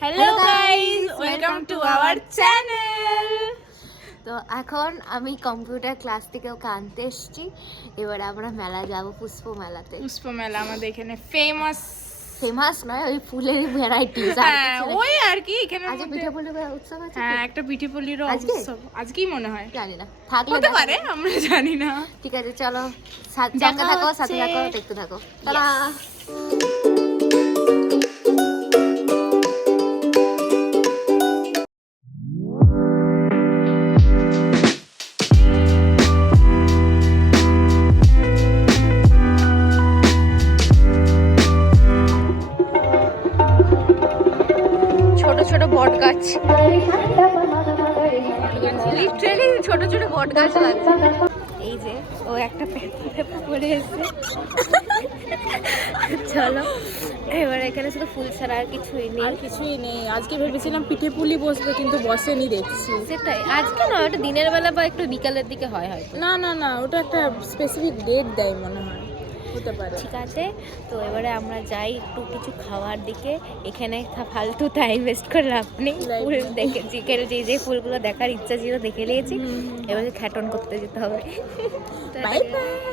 Hello guys, welcome to our channel. তো এখন আমি কম্পিউটার ক্লাস থেকে ওকে আনতে এসেছি। এবারে আমরা মেলা যাব, পুষ্প মেলাতে। পুষ্প মেলা আমাদের এখানে ফেমাস নয়, ওই ফুলেরই ভ্যারাইটিস। হ্যাঁ, ওই আর কি এখানে আজ পিঠেপুলির উৎসব আছে। হ্যাঁ, একটা পিঠেপুলির উৎসব আজকেই মনে হয়, জানি না, থাকলে হতে পারে, আমরা জানি না। ঠিক আছে, চলো সাথে থাকো, দেখতে থাকো। টাটা। ছোট বট গাছ, লিটারালি ছোট বট গাছ আছে। এই যে ও একটা পেঁপা পড়ে এসেছে। চলো এবার এখানে শুধু ফুল ছাড়া আর কিছুই নেই। আজকে ভেবেছিলাম পিঠেপুলি বসবে, কিন্তু বসেনি দেখছি। সেটাই, আজকে না, ওটা দিনের বেলা বা একটু বিকালের দিকে হয় হয়তো। না, ওটা একটা স্পেসিফিক ডেট দেয় মনে হয়, হতে পারে। ঠিক আছে, তো এবারে আমরা যাই একটু কিছু খাওয়ার দিকে। এখানে ফালতু টাইম ওয়েস্ট করে লাভ নেই। ফুল দেখে যে ফুলগুলো দেখার ইচ্ছা ছিল দেখে নিয়েছি, এবারে খ্যাটন করতে যেতে হবে।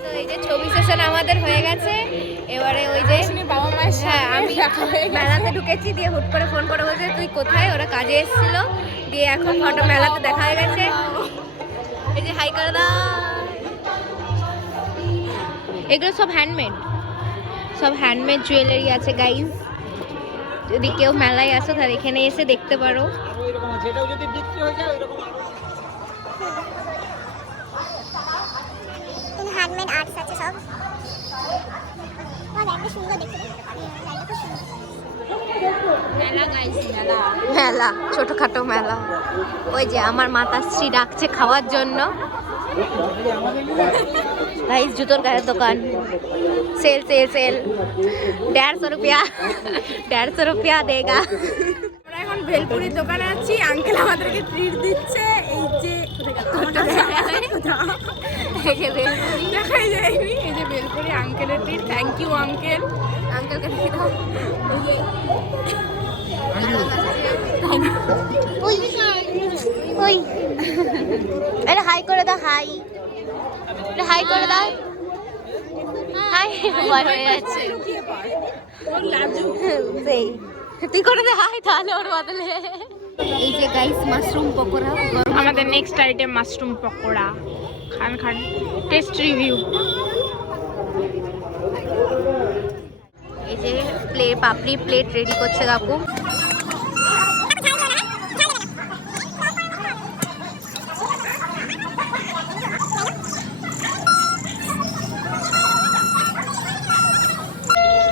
তো এই যে ছবি সেশন আমাদের হয়ে গেছে। এবারে ওই যে বাবা মায়ের হ্যাঁ, আমি মেলাতে ঢুকেছি, দিয়ে হুট করে ফোন করে বলছে তুই কোথায়, ওরা কাজে এসেছিল, দিয়ে এখন ফটো মেলাতে দেখা হয়ে গেছে। এই যে হাই করে দাও। এগুলো সব হ্যান্ডমেড জুয়েলারি আছে গাইজ। যদি কেউ মেলায় আসো তাহলে এখানে এসে দেখতে পারো। হ্যান্ডমেড আর্টস আছে সব। ব্যাগটা সুন্দর দেখতে, ব্যাগটা খুব সুন্দর। মেলা, ছোটখাটো মেলা। ওই যে আমার মাতাশ্রী ডাকছে খাওয়ার জন্য। গাইস, জুতোর গায়ের দোকান, সেল 150 रुपया देगा। আমরা এখন ভেলপুরির দোকানে আছি, আঙ্কেল আমাদেরকে ট্রিট দিচ্ছে। এই যে দেখাই যায়নি, এই যে ভেলপুরি আঙ্কেলের ট্রিট। Thank you uncle. আঙ্কেলকে দেখে দাও। ওই আরে হাই করে দাও, হাই করে দাও। হাই ভয় হয়ে যাচ্ছে। সেই তুই করে দে হাই, তাহলে ওর বদলে। এই যে গাইস, মাশরুম পকোড়া আমাদের নেক্সট আইটেম, মাশরুম পকোড়া। খান টেস্ট রিভিউ। এই যে পাপড়ি প্লেট রেডি করছে কাকু।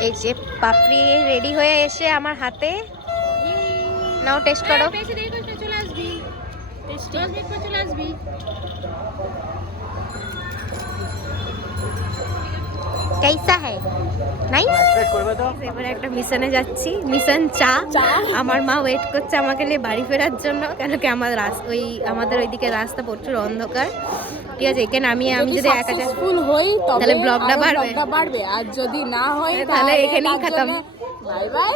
এই যে পাপড়ি রেডি হয়ে এসে আমার হাতে। নাও টেস্ট করো। कैसा है? नाइस। এবারে একটা মিশনে যাচ্ছি, মিশন চা। আমার মা ওয়েট করছে আমাকে নিয়ে বাড়ি ফেরার জন্য, কেন কি আমাদের ওইদিকে রাস্তা প্রচুর অন্ধকার। ঠিক আছে, এখানে আমি যদি একা সাকসেসফুল হই তাহলে ব্লগটা বাড়বে, আর যদি না হয় তাহলে এখানেই খতম। By bye.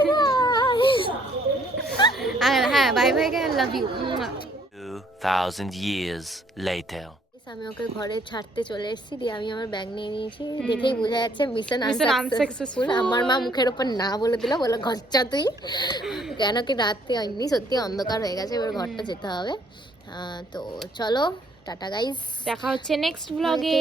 আর হ্যাঁ, bye bye, love you. 2000 years later. আমি ওকে ঘরে ছাড়তে চলে এসেছি, দিয়ে আমি আমার ব্যাগ নিয়ে নিয়েছি। দেখেই বোঝা যাচ্ছে মিশন আনসাকসেসফুল। আমার মা মুখের ওপর না বলে দিল, বলে ঘরটা তুই। কেন কি রাত্রে এমনি সত্যি অন্ধকার হয়ে গেছে, এবার ঘরটা যেতে হবে। তো চলো, টাটা গাইস, দেখা হচ্ছে নেক্সট ব্লগে।